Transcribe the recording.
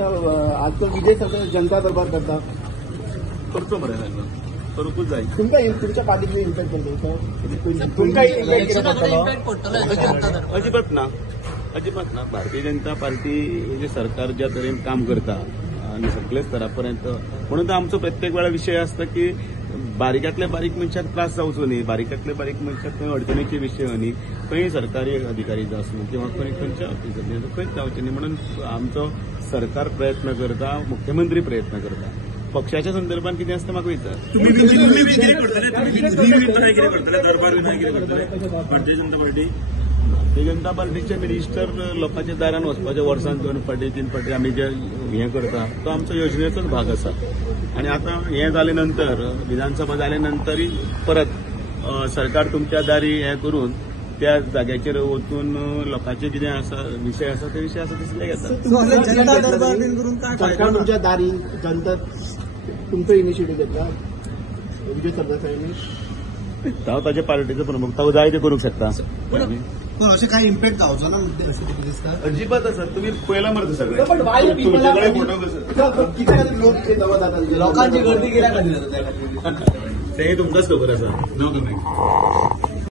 आज तो विजय सरकार जनता दरबार करता करतो बरं लागलं करूकच जाईल तुमच्या पार्टीतले इम्पॅक्ट करतो अजिबात ना भारतीय जनता पार्टी हे जे सरकार ज्या तरेन काम करता आणि सगळे स्तरापर्यंत म्हणून तर आमचो प्रत्येक वेळा विषय असता की बारीकातल्या बारीक मनशाक त्रास जावचो न्ही, बारीकातल्या बारीक मनशाक खंय अडचणीचे विशय न्ही, खंय सरकारी अधिकारी आसूं किंवा खंयच्या ऑफिसांनी खंयच जावचें न्ही म्हणून आमचो सरकार प्रयत्न करता, मुख्यमंत्री प्रयत्न करता. पक्षाच्या संदर्भात कितें आसता म्हाका विचार. तुम्ही कितें करतले दरबार विनाय कितें करतले भारतीय जनता पार्टी. भारतीय जनता पार्टीचे मिनिस्टर लोकांच्या दारान वचपाचे वर्सान 2 फावटी 3 फावटी आमी जे हें करता तो आमचो योजनेचोच भाग आसा. आणि आता हें जाले नंतर विधानसभा जाले नंतरय परत सरकार तुमच्या दारी हें करून त्या जाग्याचेर वचून लोकांचे कितें आसा विशय आसा ते विशय आसा तसले घेता. जनता दरबार सरकार तुमच्या दारी जनता तुमचो इनिशिएटीव्ह घेता विजय सरदेसायांनी हांव ताच्या पार्टीचो प्रमुख तो जाय ते करूंक शकता. पण असे काही इम्पॅक्ट जावचो ना मुद्दे असे दिसता अजिबात आसा. तुम्ही पळयला मरे सगळे तुमच्याकडे फोटो कसं लोकांची गर्दी केल्या खातीर ते तुमकांच खबर आसा.